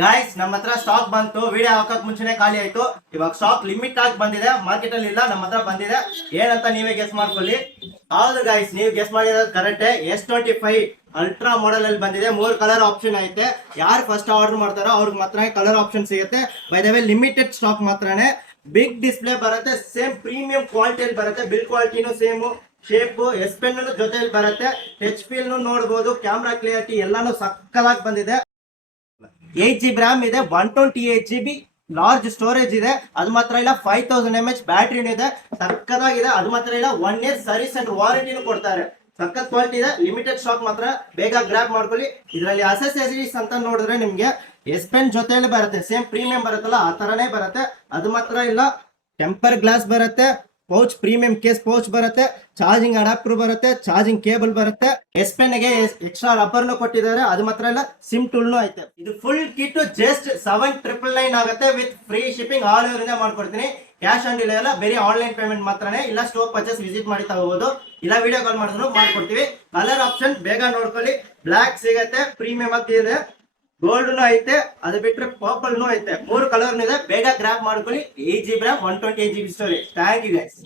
Guys ನಮ್ಮ ಹತ್ರ stock ಬಂತು, ವಿಡಿಯೋ ಹಾಕಕ್ ಮುಂಚೆನೆ ಖಾಲಿ ಆಯ್ತು. ಇವಾಗ ಸ್ಟಾಕ್ ಲಿಮಿಟ್ ಆಗಿ ಬಂದಿದೆ, ಮಾರ್ಕೆಟ್ ಅಲ್ಲಿ ಇಲ್ಲ, ನಮ್ಮ ಹತ್ರ ಬಂದಿದೆ. ಏನಂತ ನೀವೇ ಗೆಸ್ ಮಾಡ್ಕೊಳ್ಳಿ. ಹೌದು ಗಾಯ್ಸ್, ನೀವು ಗೆಸ್ ಮಾಡಿರೋದು ಕರೆಕ್ಟ್. S25 ಅಲ್ಟ್ರಾ ಮಾಡೆಲ್ ಅಲ್ಲಿ ಬಂದಿದೆ. 3 ಕಲರ್ ಆಪ್ಷನ್ ಐತೆ. ಯಾರು ಫಸ್ಟ್ ಆರ್ಡರ್ ಮಾಡ್ತಾರೋ ಅವ್ರಿಗೆ ಮಾತ್ರ ಕಲರ್ ಆಪ್ಷನ್ ಸಿಗುತ್ತೆ. By the way limited stock ಮಾತ್ರನೇ. ಬಿಗ್ ಡಿಸ್ಪ್ಲೇ ಬರುತ್ತೆ, ಸೇಮ್ ಪ್ರೀಮಿಯಂ ಕ್ವಾಲಿಟಿಯಲ್ಲಿ ಬರುತ್ತೆ. Bill ಕ್ವಾಲಿಟಿನೂ same, shape S pen ಜೊತೆಲಿ ಬರುತ್ತೆ. ಟಚ್ ಫೀಲ್ ನೋಡಬಹುದು, ಕ್ಯಾಮ್ರಾ ಕ್ಲಿಯರಿಟಿ ಎಲ್ಲಾನು ಸಕ್ಕಲಾಗಿ ಬಂದಿದೆ. 8GB ರ್ಯಾಮ್ ಇದೆ, 128GB ಲಾರ್ಜ್ ಸ್ಟೋರೇಜ್ ಇದೆ. ಅದು ಮಾತ್ರ ಇಲ್ಲ, 5000 mAh ಬ್ಯಾಟ್ರಿನೂ ಇದೆ. ಸಕ್ಕದಾಗಿದೆ. ಅದು ಮಾತ್ರ ಇಲ್ಲ, 1 year ಸರ್ವಿಸ್ ಅಂಡ್ ವಾರಂಟಿನೂ ಕೊಡ್ತಾರೆ. ಸಕ್ಕತ್ ಕ್ವಾಲಿಟಿ ಇದೆ. ಲಿಮಿಟೆಡ್ ಸ್ಟಾಕ್ ಮಾತ್ರ, ಬೇಗ ಗ್ರಾಬ್ ಮಾಡ್ಕೊಳ್ಳಿ. ಇದರಲ್ಲಿ ಅಸೆಸರೀಸ್ ಅಂತ ನೋಡಿದ್ರೆ ನಿಮ್ಗೆ ಎಸ್ ಪೆನ್ ಜೊತೆಯಲ್ಲಿ ಬರುತ್ತೆ. ಸೇಮ್ ಪ್ರೀಮಿಯಂ ಬರುತ್ತಲ್ಲ ಆ ತರನೇ ಬರುತ್ತೆ. ಅದು ಮಾತ್ರ ಇಲ್ಲ, ಟೆಂಪರ್ ಗ್ಲಾಸ್ ಬರುತ್ತೆ, ಪೌಚ್ ಪ್ರೀಮಿಯಂ ಕೇಸ್ ಪೌಚ್ ಬರುತ್ತೆ, ಚಾರ್ಜಿಂಗ್ ಅಡಾಪ್ಟರ್ ಬರುತ್ತೆ, ಚಾರ್ಜಿಂಗ್ ಕೇಬಲ್ ಬರುತ್ತೆ. ಎಸ್ ಪೆನ್ ಗೆ ಎಕ್ಸ್ಟ್ರಾ ರಬ್ಬರ್ನು ಕೊಟ್ಟಿದ್ದಾರೆ. ಅದು ಮಾತ್ರ ಇಲ್ಲ, ಸಿಮ್ ಟೂಲ್ನು ಐತೆ. ಇದು ಫುಲ್ ಕಿಟ್ ಜಸ್ಟ್ 7999 ಆಗುತ್ತೆ with free shipping. All over ಇಂದ ಮಾಡ್ಕೊಡ್ತೀನಿ. ಕ್ಯಾಶ್ ಆನ್ ಡೆಲಿವರಿ ಅಲ್ಲ, ಬೇರೆ ಆನ್ಲೈನ್ ಪೇಮೆಂಟ್ ಮಾತ್ರನೇ. ಇಲ್ಲ ಸ್ಟೋರ್ ಪರ್ಚೇಸ್ ವಿಸಿಟ್ ಮಾಡಿ ತಗೋಬಹುದು, ಇಲ್ಲ ವಿಡಿಯೋ ಕಾಲ್ ಮಾಡಿದ್ರು ಮಾಡ್ಕೊಡ್ತೀವಿ. ಕಲರ್ ಆಪ್ಷನ್ ಬೇಗ ನೋಡ್ಕೊಳ್ಳಿ. ಬ್ಲಾಕ್ ಸಿಗತ್ತೆ, ಪ್ರೀಮಿಯಂ ಆಗ್ತಿದೆ, ಗೋಲ್ಡ್ ಐತೆ, ಅದು ಬಿಟ್ರೆ ಪರ್ಪಲ್ ಐತೆ. 3 ಕಲರ್ ಇದೆ. ಬೇಗ ಗ್ರಾಬ್ ಮಾಡ್ಕೊಳ್ಳಿ. 8GB RAM, 128GB storage. Thank you guys.